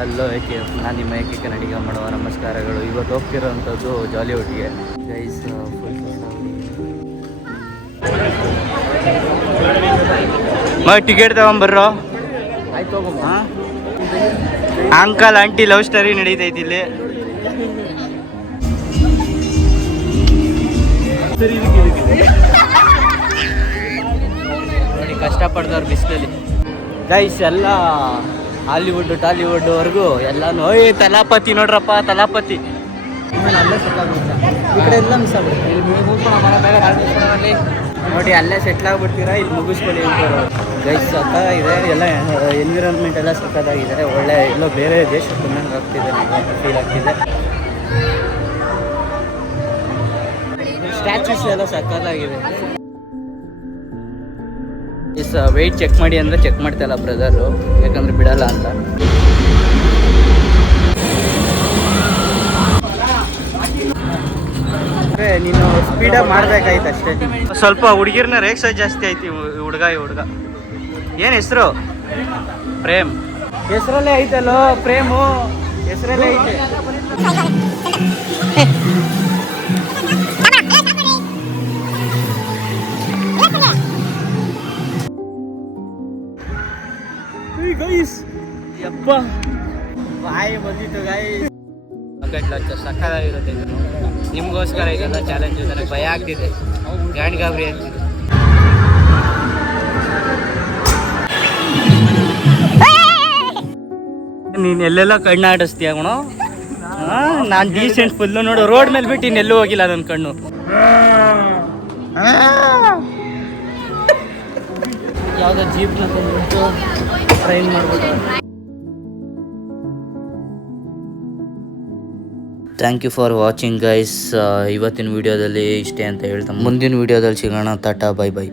Hello ಏಕೆ ನಾನು ನಿಮ್ಮ ಏಕೆ ಕನ್ನಡಿಗ ಮಾಡುವ ನಮಸ್ಕಾರಗಳು. ಇವತ್ತು ಹೋಗ್ತಿರೋಂಥದ್ದು ಜಾಲಿವುಡ್ಗೆ ಗೈಸ್. ಟಿಕೆಟ್ ತಗೊಂಬರ್ರೋ. ಆಯ್ತು ಹೋಗಮ್ಮ. ಅಂಕಲ್ ಆಂಟಿ ಲವ್ ಸ್ಟೋರಿ ನಡೀತೈತಿ ಇಲ್ಲಿ. ನೋಡಿ ಕಷ್ಟಪಡ್ದವ್ರು ಬಿಸಿಲಲ್ಲಿ ಗೈಸ್. ಎಲ್ಲ ಹಾಲಿವುಡ್ ಟಾಲಿವುಡ್ವರೆಗೂ ಎಲ್ಲಾನು ತಲಾಪತಿ ನೋಡ್ರಪ್ಪ, ತಲಾಪತಿ ಅಲ್ಲೇ ಈ ಕಡೆ ಎಲ್ಲ ಮಿಸ್ ಆಗ್ಬಿಡುತ್ತೆ. ನೋಡಿ ಅಲ್ಲೇ ಸೆಟ್ಲ್ ಆಗ್ಬಿಡ್ತೀರಾ, ಇಲ್ಲಿ ಮುಗಿಸ್ಕೊಳ್ಳಿ ಗೈಸ್. ಸಕ್ಕತ್ತಾಗಿದೆ ಎಲ್ಲ, ಎನ್ವಿರಾನ್ಮೆಂಟ್ ಎಲ್ಲ ಸಕ್ಕತ್ತಾಗಿದೆ. ಒಳ್ಳೆ ಎಲ್ಲೋ ಬೇರೆ ದೇಶಕ್ಕೆ ಬಂದಂಗೆ ಆಗ್ತಿದೆ, ಫೀಲ್ ಆಗ್ತಿದೆ. ಸ್ಟ್ಯಾಚ್ಯೂಸ್ ಎಲ್ಲ ಸಕ್ಕತ್ತಾಗಿದೆ. ವೆಯ್ಟ್ ಚೆಕ್ ಮಾಡಿ ಅಂದರೆ ಚೆಕ್ ಮಾಡ್ತಾಯಿಲ್ಲ ಬ್ರದರು, ಯಾಕಂದ್ರೆ ಬಿಡಲ್ಲ ಅಂತ. ನೀನು ಸ್ಪೀಡಾಗಿ ಮಾಡ್ಬೇಕಾಯ್ತು ಅಷ್ಟೇ. ಸ್ವಲ್ಪ ಹುಡುಗಿರ್ನ ರೇಕ್ಸ ಜಾಸ್ತಿ ಐತಿ ಹುಡುಗ. ಏನು ಹೆಸರು? ಪ್ರೇಮ್. ಹೆಸರಲ್ಲೇ ಐತಲ್ಲೋ ಪ್ರೇಮು, ಹೆಸರಲ್ಲೇ ಐತೆ. ಗೈಸ್ ಯಪ್ಪ ಬಾಯಿ ಬಂದಿತ್ತು ಗೈಸ್. ಸಕ್ಕತ್ತಾಗಿರುತ್ತೆ ಇದು. ನಿಮಗೋಸ್ಕರ ಇದೆಲ್ಲ ಚಾಲೆಂಜು. ನನಗೆ ಭಯ ಆಗ್ತಿದೆ, ಗಾಬರಿ ಆಗ್ತಿದೆ. ನೀನು ಎಲ್ಲೆಲ್ಲ ಕಣ್ಣು ಆಡಿಸ್ತೀಯ ಕಣೋ. ನಾನು ಡೀಸೆಂಟ್ ಫುಲ್ಲು ನೋಡು, ರೋಡ್ ಮೇಲೆ ಬಿಟ್ಟು ಇನ್ನೆಲ್ಲೂ ಹೋಗಿಲ್ಲ ನನ್ನ ಕಣ್ಣು. ಯಾವುದೋ ಜೀಪ್ನ ತಂದುಬಿಟ್ಟು ಟ್ರೈನ್ ಮಾಡ್ಬೋದು. Thank you for watching guys. ಇವತ್ತಿನ ವಿಡಿಯೋದಲ್ಲಿ ಇಷ್ಟೇ ಅಂತ ಹೇಳ್ತಾ ಮುಂದಿನ ವಿಡಿಯೋದಲ್ಲಿ ಸಿಗೋಣ. ಟಾಟಾ, ಬೈ ಬೈ.